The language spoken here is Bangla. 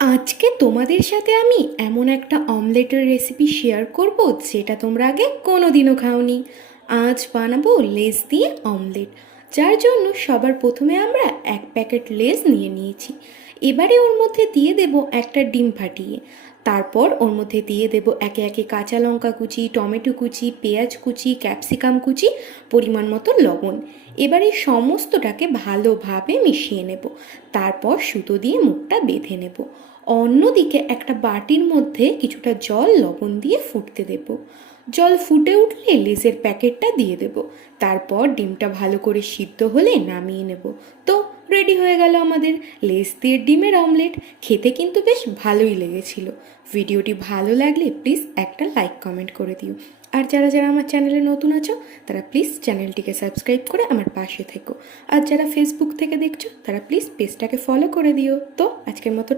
আজকে তোমাদের সাথে আমি এমন একটা অমলেটের রেসিপি শেয়ার করব যেটা তোমরা আগে কোনোদিনও খাওনি। আজ বানাবো লেস দিয়ে অমলেট, যার জন্য সবার প্রথমে আমরা এক প্যাকেট লেস নিয়ে নিয়েছি। এবারে ওর মধ্যে দিয়ে দেব একটা ডিম ফাটিয়ে, তারপর ওর মধ্যে দিয়ে দেব একে একে কাঁচা লঙ্কা কুচি, টমেটো কুচি, পেঁয়াজ কুচি, ক্যাপসিকাম কুচি, পরিমাণ মতো লবণ। এবার এই সমস্তটাকে ভালোভাবে মিশিয়ে নেব, তারপর সুতো দিয়ে মুখটা বেঁধে নেব। অন্যদিকে একটা বাটির মধ্যে কিছুটা জল লবণ দিয়ে ফুটতে দেব। জল ফুটে উঠলে লেসের প্যাকেটটা দিয়ে দেব, তারপর ডিমটা ভালো করে সিদ্ধ হলে নামিয়ে নেব। তো রেডি হয়ে গেল আমাদের লেস দিয়ে ডিমের অমলেট। খেতে কিন্তু বেশ ভালোই লেগেছিল। ভিডিওটি ভালো লাগলে প্লিজ একটা লাইক কমেন্ট করে দিও। আর যারা যারা আমার চ্যানেলে নতুন আছো তারা প্লিজ চ্যানেলটিকে সাবস্ক্রাইব করে আমার পাশে থেকো। আর যারা ফেসবুক থেকে দেখছো তারা প্লিজ পেজটাকে ফলো করে দিও। তো আজকের মতো